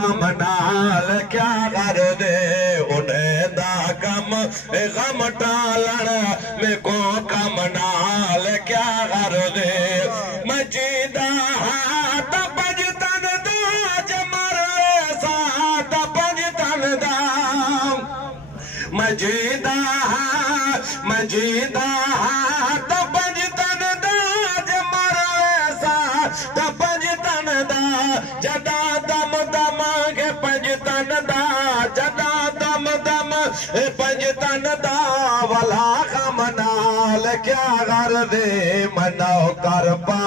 नाल क्या कर दे उन्हें दा कम गम टालन में को कम नाल क्या कर दे मजीदा हाथ बजतन दा जमर साथ बजतन दा मजीदा हाथ बजतन दा जमर साथ बजतन दा जदा दम दम के पंजतन दा जदा दम दम पंजतन दा वला कम नाल क्या कर दे मनाओ कर पा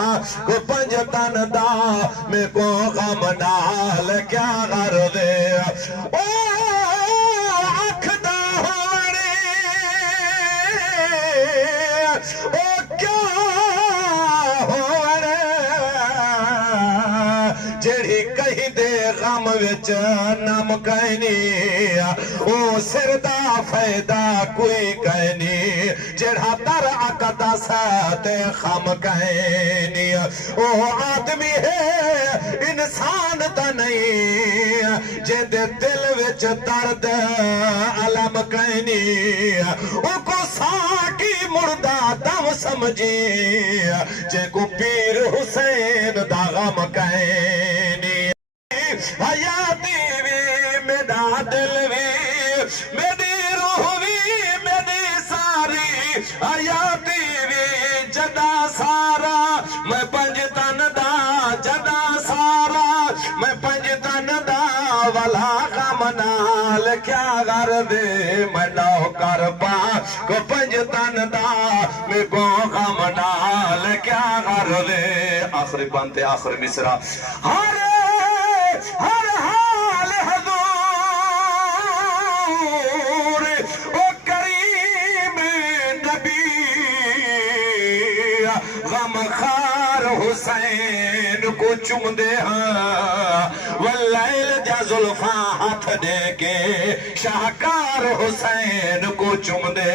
को पंजतन दा में को कम नाल क्या कर दे ओ अखदा होने ओ क्या होने जेड़ी कही दे गम विच नम कहनी ओ सिर दा फायदा कोई कहनी जेड़ा तर अकदा साते खम कहनी ओ आदमी है इंसान तो नहीं जेदे दिल विच दर्द अलम कहनी ओ को साकी मुर्दा दम समझी जे को पीर हुसैन दा गम कहनी हयाती भी मेरा दिल भी मेरी रूह भी मेरी सारी हयाती भी जदा सारा मैं पंजतन दा जदा सारा मैं पंजतन दा वाला कम नाल क्या कर दे मैं नौ कर पा को पंजतन दा मैं को कम नाल क्या कर दे आखिरी बनते आखिरी मिसरा हर हाल हजूर ओ करीम नबी गमखार हुसैन को चुमदे हाँ वल्लैल जा जुल्फा हाथ दे के शाहकार हुसैन को चुमदे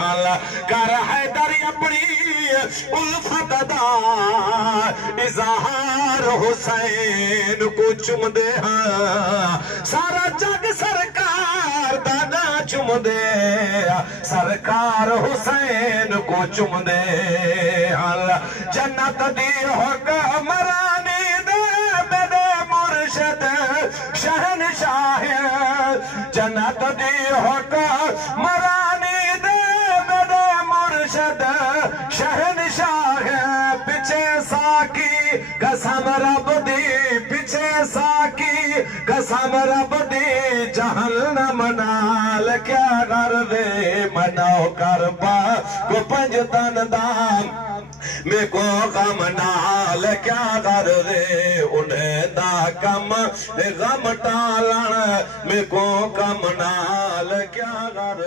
हाँ कर हैदर अपनी उल्फत दा इजहार हुसैन को चुमदे हाँ सारा जग सरकार दादा चुमदे सरकार हुसैन को चुमदे हाँ जन्नत दी हुक्मरानी दे मेरे मुर्शिद शहनशाह जन्नत दी हुक्मरानी दे मेरे मुर्शिद शहनशाह पीछे साकी कसम रब दी पीछे साकी कसम रब दी जहन्नम नाल क्या कर दे मनाओ कर पा को पंजतन दाम में को गम नाल क्या कर दे उन्हें दा कम गम टालन में को कम नाल क्या कर